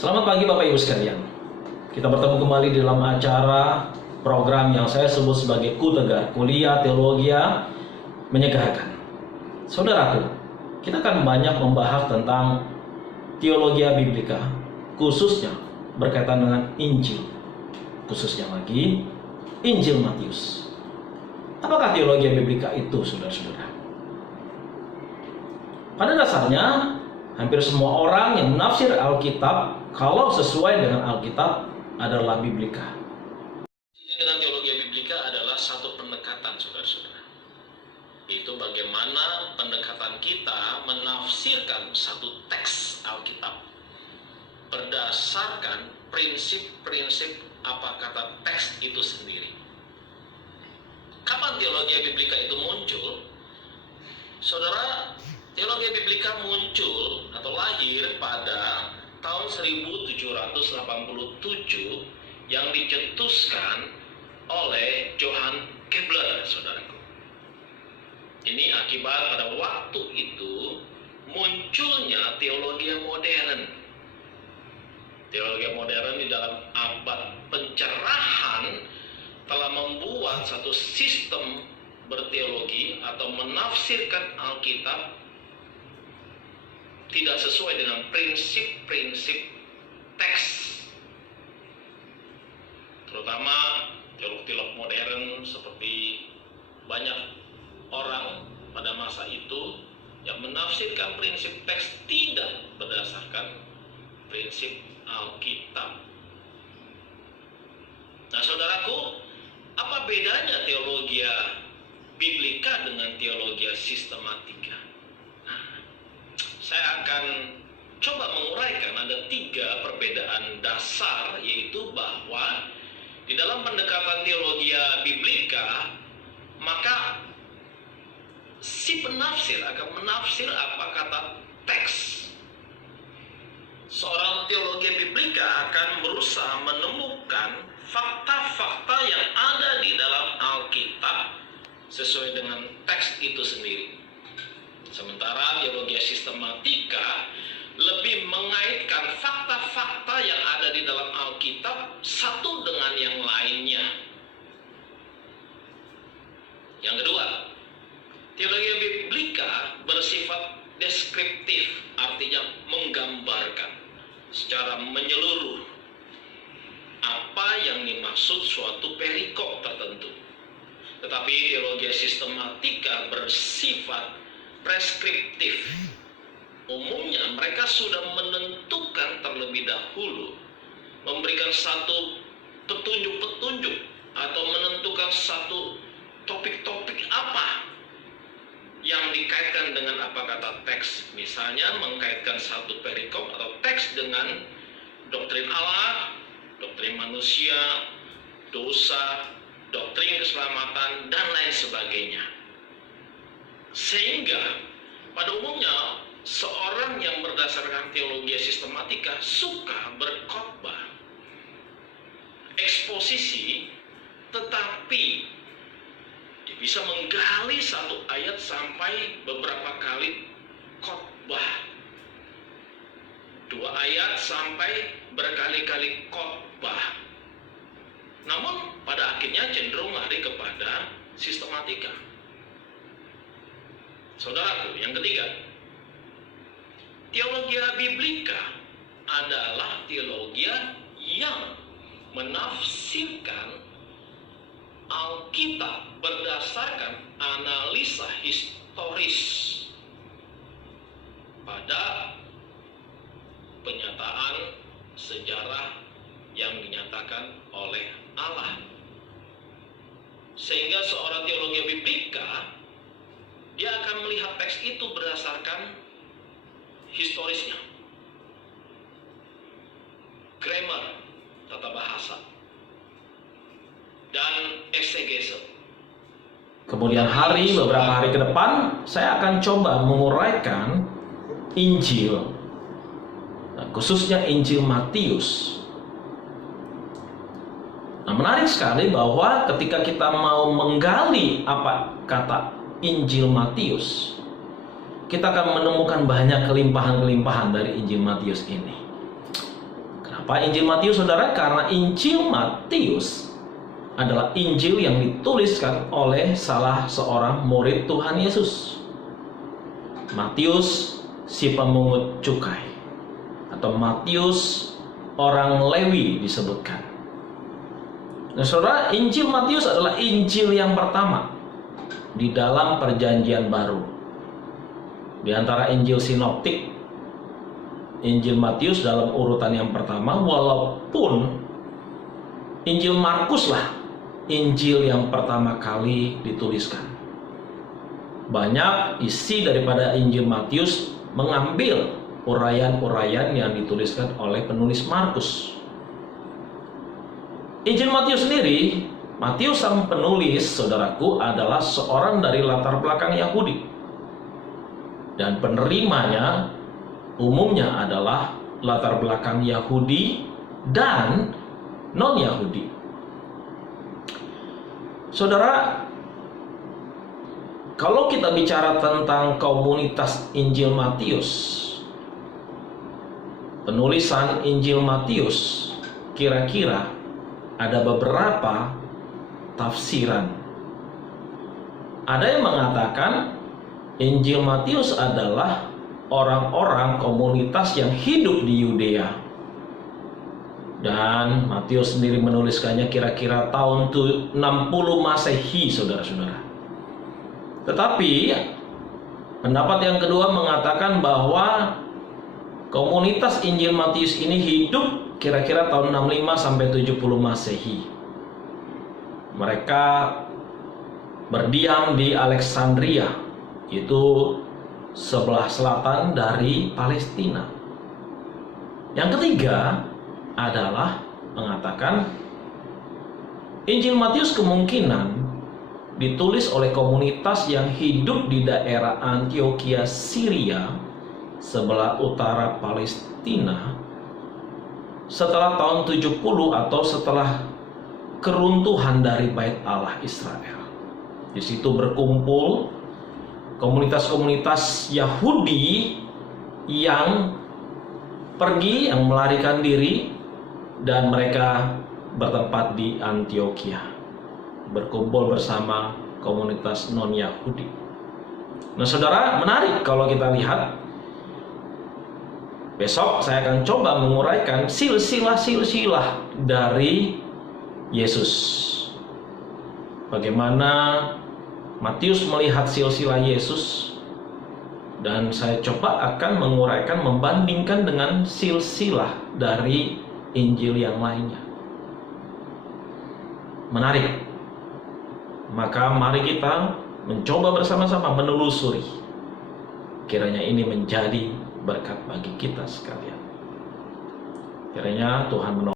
Selamat pagi Bapak Ibu sekalian. Kita bertemu kembali di dalam acara program yang saya sebut sebagai Kutegar, Kuliah Teologia Menyegarkan. Saudaraku, kita akan banyak membahas tentang teologia biblika, khususnya berkaitan dengan Injil, khususnya lagi Injil Matius. Apakah teologi biblika itu, saudara-saudara? Pada dasarnya, hampir semua orang yang menafsir Alkitab, kalau sesuai dengan Alkitab, adalah biblika. Dengan teologi biblika adalah satu pendekatan, saudara-saudara. Itu bagaimana pendekatan kita menafsirkan satu teks Alkitab berdasarkan prinsip-prinsip apa kata teks itu sendiri. Kapan teologi biblika itu muncul? Saudara, teologi biblika muncul atau lahir pada tahun 1787 yang dicetuskan oleh Johann Kepler, saudaraku. Ini akibat pada waktu itu munculnya teologi modern. Teologi modern di dalam abad pencerahan telah membuat satu sistem berteologi atau menafsirkan Alkitab tidak sesuai dengan prinsip-prinsip teks. Terutama teolog-teolog modern seperti banyak orang pada masa itu yang menafsirkan prinsip teks tidak berdasarkan prinsip Alkitab. Nah, saudaraku, apa bedanya teologi biblika dengan teologi sistematika? Nah, saya akan coba menguraikan ada 3 perbedaan dasar, yaitu bahwa di dalam pendekatan teologi biblika, maka si penafsir akan menafsir apa kata teks. Seorang teologi biblika akan berusaha menemukan fakta-fakta yang ada di dalam Alkitab sesuai dengan teks itu sendiri. Sementara teologi sistematika lebih mengaitkan fakta-fakta yang ada di dalam Alkitab satu dengan yang lainnya. Yang kedua, teologi biblika bersifat deskriptif, artinya menggambarkan secara menyeluruh apa yang dimaksud suatu perikop tertentu. Tetapi teologi sistematika bersifat preskriptif. Umumnya mereka sudah menentukan terlebih dahulu, memberikan satu petunjuk-petunjuk atau menentukan satu topik-topik apa yang dikaitkan dengan apa kata teks. Misalnya mengkaitkan satu perikop atau teks dengan doktrin Allah, doktrin manusia, dosa, doktrin keselamatan, dan lain sebagainya. Sehingga pada umumnya seorang yang berdasarkan teologi sistematika suka berkhotbah, eksposisi, tetapi dia bisa menggali satu ayat sampai beberapa kali khotbah, 2 ayat sampai berkali-kali khotbah. Namun pada akhirnya cenderung lari kepada sistematika. Saudaraku, yang ketiga, teologi biblika adalah teologi yang menafsirkan Alkitab berdasarkan analisa historis pada penyataan sejarah yang dinyatakan oleh Allah. Sehingga seorang teologi biblika, dia akan melihat teks itu berdasarkan historisnya, grammar, tata bahasa, dan eksegese. Kemudian beberapa hari ke depan, saya akan coba menguraikan Injil, khususnya Injil Matius. Nah, menarik sekali bahwa ketika kita mau menggali apa kata Injil Matius, kita akan menemukan banyak kelimpahan-kelimpahan dari Injil Matius ini. Kenapa Injil Matius, saudara? Karena Injil Matius adalah Injil yang dituliskan oleh salah seorang murid Tuhan Yesus. Matius, si pemungut cukai, atau Matius orang Lewi disebutkan. Nah, saudara, Injil Matius adalah Injil yang pertama di dalam Perjanjian Baru. Di antara Injil sinoptik, Injil Matius dalam urutan yang pertama, walaupun Injil Markus lah Injil yang pertama kali dituliskan. Banyak isi daripada Injil Matius mengambil uraian-uraian yang dituliskan oleh penulis Markus. Injil Matius sendiri, Matius sang penulis, saudaraku, adalah seorang dari latar belakang Yahudi. Dan penerimanya umumnya adalah latar belakang Yahudi dan non-Yahudi. Saudara, kalau kita bicara tentang komunitas Injil Matius, penulisan Injil Matius kira-kira ada beberapa tafsiran. Ada yang mengatakan Injil Matius adalah orang-orang komunitas yang hidup di Yudea. Dan Matius sendiri menuliskannya kira-kira tahun 60 Masehi, saudara-saudara. Tetapi pendapat yang kedua mengatakan bahwa komunitas Injil Matius ini hidup kira-kira tahun 65 sampai 70 Masehi. Mereka berdiam di Alexandria, itu sebelah selatan dari Palestina. Yang ketiga adalah mengatakan Injil Matius kemungkinan ditulis oleh komunitas yang hidup di daerah Antiokhia, Syria, sebelah utara Palestina, setelah tahun 70 atau setelah keruntuhan dari Bait Allah Israel. Di situ berkumpul komunitas-komunitas Yahudi yang pergi, yang melarikan diri, dan mereka bertempat di Antiokhia, berkumpul bersama komunitas non-Yahudi. Nah, saudara, menarik kalau kita lihat. Besok saya akan coba menguraikan silsilah-silsilah dari Yesus. Bagaimana Matius melihat silsilah Yesus, dan saya coba akan menguraikan, membandingkan dengan silsilah dari Injil yang lainnya. Menarik. Maka mari kita mencoba bersama-sama menelusuri. Kiranya ini menjadi berkat bagi kita sekalian. Kiranya Tuhan menolong.